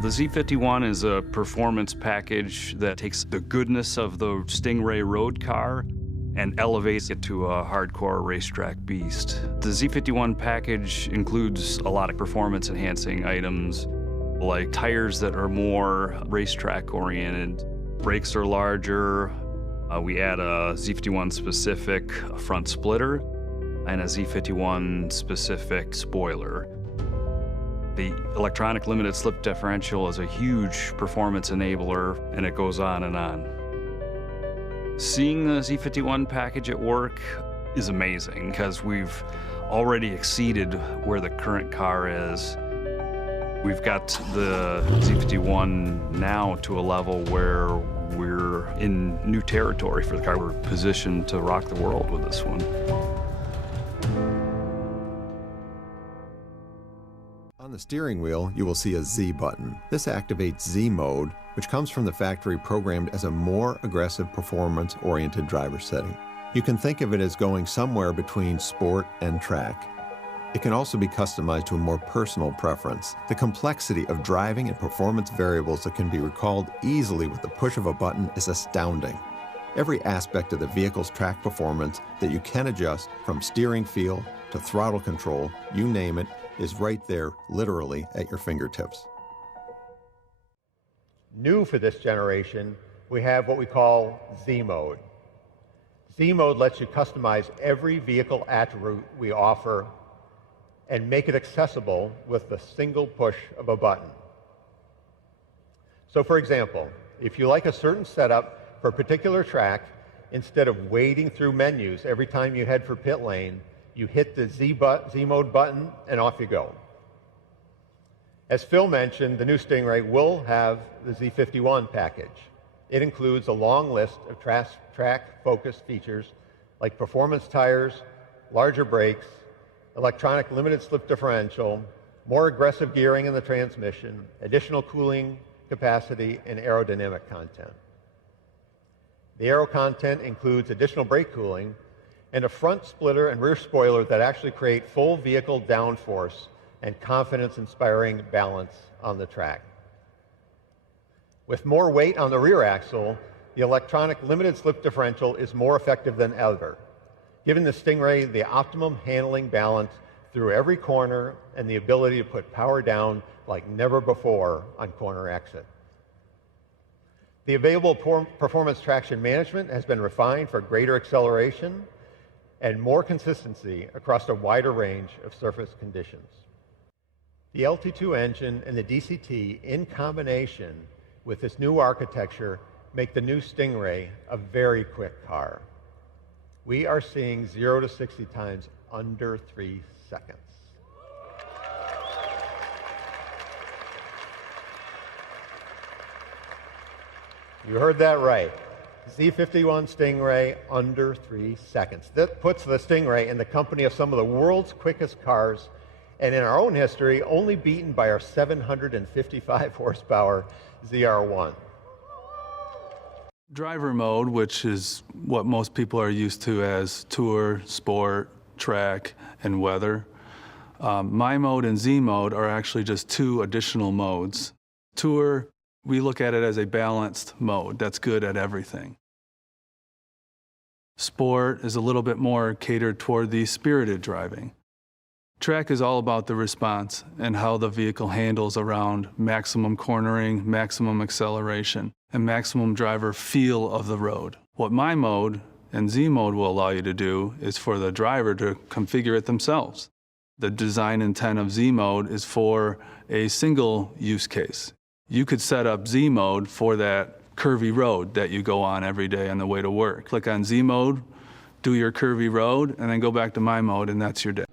The Z51 is a performance package that takes the goodness of the Stingray road car and elevates it to a hardcore racetrack beast. The Z51 package includes a lot of performance-enhancing items, like tires that are more racetrack-oriented. Brakes are larger. We add a Z51 specific front splitter and a Z51 specific spoiler. The electronic limited slip differential is a huge performance enabler, and it goes on and on. Seeing the Z51 package at work is amazing because we've already exceeded where the current car is. We've got the Z51 now to a level where we're in new territory for the car. We're positioned to rock the world with this one. On the steering wheel, you will see a Z button. This activates Z mode, which comes from the factory programmed as a more aggressive performance-oriented driver setting. You can think of it as going somewhere between sport and track. It can also be customized to a more personal preference. The complexity of driving and performance variables that can be recalled easily with the push of a button is astounding. Every aspect of the vehicle's track performance that you can adjust, from steering feel to throttle control, you name it, is right there, literally, at your fingertips. New for this generation, we have what we call Z mode. Z mode lets you customize every vehicle attribute we offer and make it accessible with the single push of a button. So for example, if you like a certain setup for a particular track, instead of wading through menus every time you head for pit lane, you hit the Z mode button and off you go. As Phil mentioned, the new Stingray will have the Z51 package. It includes a long list of track-focused features like performance tires, larger brakes, electronic limited slip differential, more aggressive gearing in the transmission, additional cooling capacity, and aerodynamic content. The aero content includes additional brake cooling and a front splitter and rear spoiler that actually create full vehicle downforce and confidence-inspiring balance on the track. With more weight on the rear axle, the electronic limited slip differential is more effective than ever, giving the Stingray the optimum handling balance through every corner and the ability to put power down like never before on corner exit. The available performance traction management has been refined for greater acceleration and more consistency across a wider range of surface conditions. The LT2 engine and the DCT in combination with this new architecture make the new Stingray a very quick car. We are seeing 0 to 60 times under 3 seconds. You heard that right. Z51 Stingray under 3 seconds. That puts the Stingray in the company of some of the world's quickest cars, and in our own history, only beaten by our 755 horsepower ZR1. Driver mode, which is what most people are used to as tour, sport, track, and weather. MyMode and Z mode are actually just two additional modes. Tour, we look at it as a balanced mode that's good at everything. Sport is a little bit more catered toward the spirited driving. Track is all about the response and how the vehicle handles around maximum cornering, maximum acceleration, and maximum driver feel of the road. What MyMode and Z mode will allow you to do is for the driver to configure it themselves. The design intent of Z mode is for a single use case. You could set up Z mode for that curvy road that you go on every day on the way to work. Click on Z mode, do your curvy road, and then go back to MyMode, and that's your day.